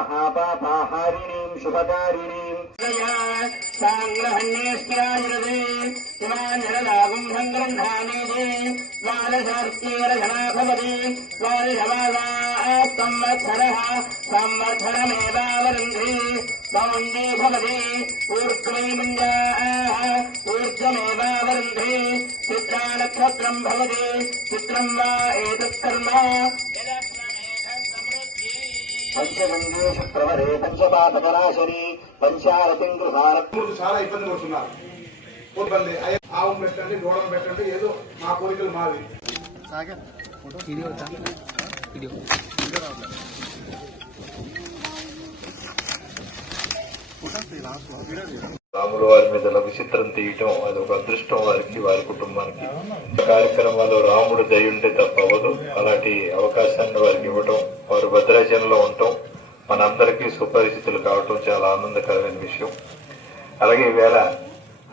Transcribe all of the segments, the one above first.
महापापाहारिणीं शुभकारिणीं साङ्ग्रहण्येष्ट्यायुरदे इमाञ्जलदागुं सङ्ग्रन्धानेदे द्वादशार्त्येरधनाभवति द्वादशमासाः संवत्सरः संवत्सरमेवावरुन्धे पौण्ये भवति ऊर्ध्वे मुञ्जाः ऊर्ध्वमेवावरुन्धे चित्रानक्षत्रं भवति चित्रं वा एतत्कर्म పంచగంగే శుక్రవరే పంచపాతకరాశని పంచారతిం గృహారత్ములు చాలా ఇబ్బంది పడుతున్నారు. ఇబ్బంది ఆవు పెట్టండి, గోడలు పెట్టండి, ఏదో మా కోరికలు మావి. రాముల వారి మీద లఘు చిత్రం తీయటం అది ఒక అదృష్టం వారికి, వారి కుటుంబానికి. కార్యక్రమాల్లో రాముడు దయుంటే తప్పవదు. అలాంటి అవకాశాన్ని వారికి ఇవ్వటం, వారు భద్రాచలంలో ఉండటం, మనందరికీ సుపరిచితులు కావటం చాలా ఆనందకరమైన విషయం. అలాగే ఈవేళ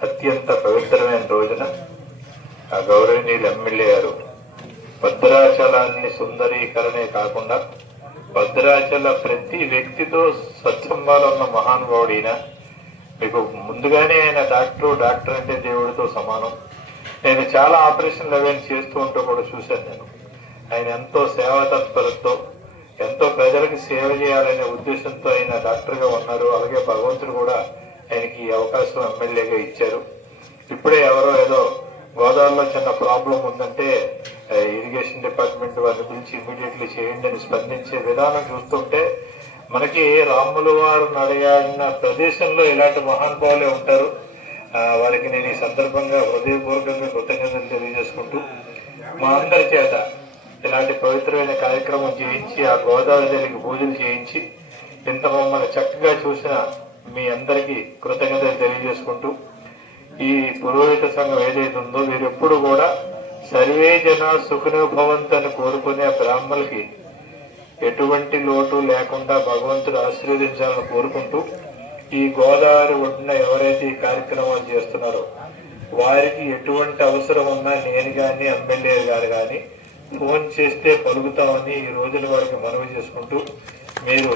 అత్యంత పవిత్రమైన రోజున ఆ గౌరవనీయులు ఎమ్మెల్యే గారు భద్రాచలాన్ని సుందరీకరణే కాకుండా భద్రాచల ప్రతి వ్యక్తితో సత్సంబాలు ఉన్న మహానుభావుడైన, మీకు ముందుగానే ఆయన డాక్టర్ అంటే దేవుడితో సమానం. నేను చాలా ఆపరేషన్లు అవన్నీ చేస్తూ ఉంటూ కూడా చూశాను. నేను ఆయన ఎంతో సేవా తత్పరతతో, ఎంతో ప్రజలకు సేవ చేయాలనే ఉద్దేశంతో ఆయన డాక్టర్గా ఉన్నారు. అలాగే భగవంతుడు కూడా ఆయనకి ఈ అవకాశం ఎమ్మెల్యేగా ఇచ్చారు. ఇప్పుడే ఎవరో ఏదో గోదావరిలో చిన్న ప్రాబ్లం ఉందంటే ఇరిగేషన్ డిపార్ట్మెంట్ వారిని పిలిచి ఇమీడియట్లీ చేయండి అని స్పందించే విధానం చూస్తుంటే మనకి రాముల వారు నడయాడిన ప్రదేశంలో ఇలాంటి మహానుభావులే ఉంటారు. వారికి నేను ఈ సందర్భంగా హృదయపూర్వకంగా కృతజ్ఞతలు తెలియజేసుకుంటూ మా అందరి చేత ఇలాంటి పవిత్రమైన కార్యక్రమం చేయించి ఆ గోదావరి తల్లికి పూజలు చేయించి ఇంత మమ్మల్ని చక్కగా చూసిన మీ అందరికీ కృతజ్ఞతలు తెలియజేసుకుంటూ ఈ పురోహిత సంఘం ఏదైతే ఉందో వీరెప్పుడు కూడా సర్వే జన సుఖినో భవంతు అని కోరుకునే బ్రాహ్మణులకి ఎటువంటి లోటు లేకుండా భగవంతుడు ఆశీర్వదించాలని కోరుకుంటూ ఈ గోదావరి ఒడ్డున ఎవరైతే ఈ కార్యక్రమాలు చేస్తున్నారో వారికి ఎటువంటి అవసరం ఉన్నా నేను కానీ ఎమ్మెల్యే గారు కానీ ఫోన్ చేస్తే పలుకుతామని ఈ రోజున వారికి మనవి చేసుకుంటూ మీరు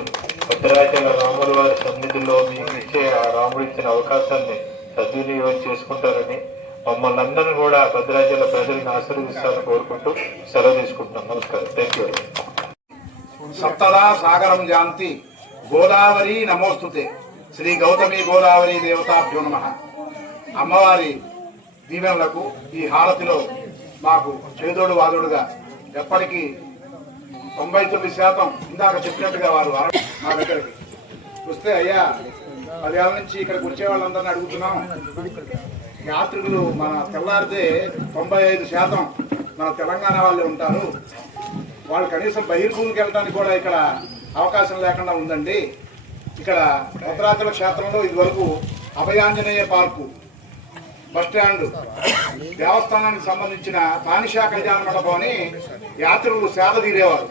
భద్రాచల రాముల వారి సన్నిధిలో మీకు ఇచ్చే ఆ రాముడు ఇచ్చిన అవకాశాన్ని సద్వినియోగం చేసుకుంటారని మమ్మల్ని అందరినీ కూడా భద్రాచల ప్రజలను ఆశీర్వదిస్తారని కోరుకుంటూ సెలవు తీసుకుంటున్నాం. నమస్కారం. Thank you. సప్తదా సాగరం జాంతి గోదావరి నమోస్తుతే. శ్రీ గౌతమి గోదావరి దేవతాభ్యో నమః. అమ్మవారి దీవెనలకు ఈ హారతిలో మాకు చేదోడు వాదోడుగా ఎప్పటికీ 99% ఇందాక చెప్పినట్టుగా వారు మా దగ్గరికి వస్తే, అయ్యా 10 ఏళ్ళ నుంచి ఇక్కడికి వచ్చే వాళ్ళందరినీ అడుగుతున్నాం, యాత్రికులు మన తెల్లారితే 95% మన తెలంగాణ వాళ్ళే ఉంటారు, వాళ్ళు కనీసం బహిర్భూమికి వెళ్ళడానికి కూడా ఇక్కడ అవకాశం లేకుండా ఉందండి. ఇక్కడ భద్రాచల క్షేత్రంలో ఇదివరకు అభయాంజనేయ పార్కు, బస్టాండ్, దేవస్థానానికి సంబంధించిన తానిషా కళ్యాణ మండపం అని యాత్రికులు సేద తీరేవారు.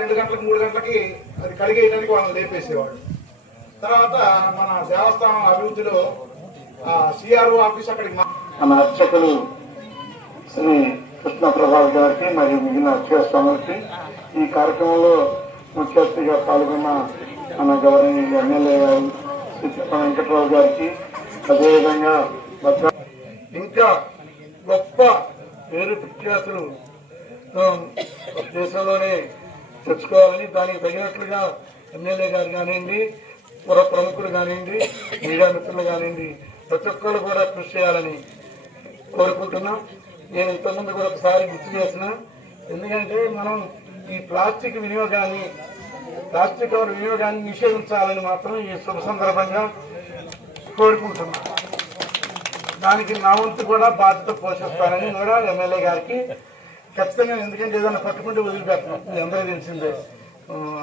2 గంటలకు 3 గంటలకి అది కడిగేయడానికి వాళ్ళని లేపేసేవాడు. తర్వాత మన దేవస్థానం అభివృద్ధిలో సిఆర్ఓ ఆఫీస్ అక్కడికి మన అర్చకులు శ్రీ కృష్ణ ప్రభావ్ గారికి మరియు మిగిలిన అర్చక స్వాములకి, ఈ కార్యక్రమంలో ముఖ్య అతిథిగా పాల్గొన్న మన గవర్నర్ ఎమ్మెల్యే గారు శ్రీ వెంకటరావు గారికి, అదేవిధంగా ఇంకా గొప్ప పేరు ప్రఖ్యాతులు దేశంలోనే తెచ్చుకోవాలని, దానికి తగినట్లుగా ఎమ్మెల్యే గారు కానివ్వండి, పుర ప్రముఖులు కానివ్వండి, మీడియా మిత్రులు కానివ్వండి, ప్రతి ఒక్కరు కూడా కృషి చేయాలని కోరుకుంటున్నాం. నేను ఇంతకుముందు కూడా ఒకసారి గుర్తు చేసిన, ఎందుకంటే మనం ఈ ప్లాస్టిక్ కవర్ వినియోగాన్ని నిషేధించాలని మాత్రం ఈ శుభ సందర్భంగా కోరుకుంటున్నాం. దానికి నా వంతు కూడా బాధ్యత పోషిస్తానని కూడా ఎమ్మెల్యే గారికి ఖచ్చితంగా, ఎందుకంటే ఏదైనా పట్టుకుంటే వదిలిపెట్టడం మీ అందరూ తెలిసిందే.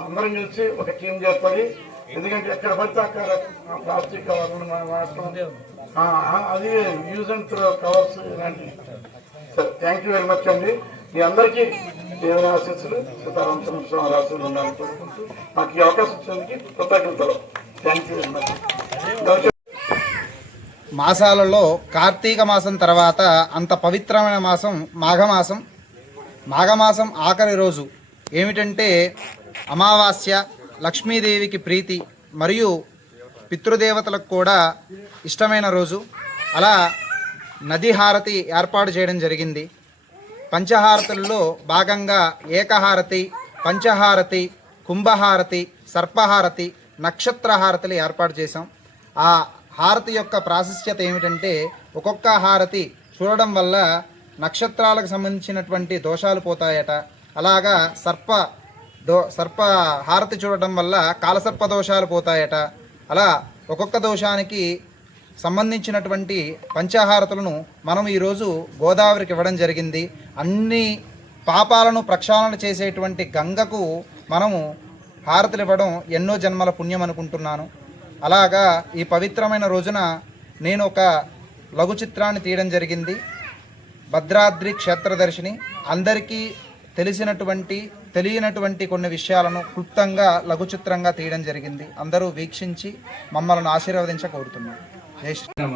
అందరం కలిసి ఒక టీం చేర్పడి ఎందుకంటే ఎక్కడ పడితే అక్కడ ప్లాస్టిక్ కవర్లు వాడటం, అది యూజ్ అండ్ త్రో కవర్స్ ఇలాంటివి. సరే, థ్యాంక్ యూ వెరీ మచ్ అండి. మీ అందరికీ దేవుని ఆశీస్సులు, సీతారామ సంవత్సరం ఆశీస్సులు ఉండాలని కోరుకుంటూ మాకు ఈ అవకాశం ఇచ్చినందుకు కృతజ్ఞతలు. Thank you very much. మాసాలలో కార్తీక మాసం తర్వాత అంత పవిత్రమైన మాసం మాఘమాసం. మాఘమాసం ఆఖరి రోజు ఏమిటంటే అమావాస్య, లక్ష్మీదేవికి ప్రీతి మరియు పితృదేవతలకు కూడా ఇష్టమైన రోజు. అలా నది హారతి ఏర్పాటు చేయడం జరిగింది. పంచహారతుల్లో భాగంగా ఏకహారతి, పంచహారతి, కుంభహారతి, సర్పహారతి, నక్షత్ర హారతులు ఏర్పాటు చేశాం. ఆ హారతి యొక్క ప్రాశస్త్యత ఏమిటంటే ఒక్కొక్క హారతి చూడడం వల్ల నక్షత్రాలకు సంబంధించినటువంటి దోషాలు పోతాయట. అలాగా సర్ప హారతి చూడటం వల్ల కాలసర్ప దోషాలు పోతాయట. అలా ఒక్కొక్క దోషానికి సంబంధించినటువంటి పంచహారతులను మనం ఈరోజు గోదావరికి ఇవ్వడం జరిగింది. అన్ని పాపాలను ప్రక్షాళన చేసేటువంటి గంగకు మనము హారతులు ఇవ్వడం ఎన్నో జన్మల పుణ్యం అనుకుంటున్నాను. అలాగా ఈ పవిత్రమైన రోజున నేను ఒక లఘు చిత్రాన్ని తీయడం జరిగింది. భద్రాద్రి క్షేత్రదర్శిని. అందరికీ తెలియనటువంటి కొన్ని విషయాలను క్లుప్తంగా లఘు చిత్రంగా తీయడం జరిగింది. అందరూ వీక్షించి మమ్మల్ని ఆశీర్వదించ కోరుతున్నాను. జై శ్రీరామ.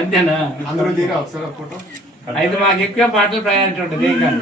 అంతేనా? అయితే మాకు ఎక్కువ పాటలు ప్రయారిటీ ఉంటుంది. ఏం కాదు.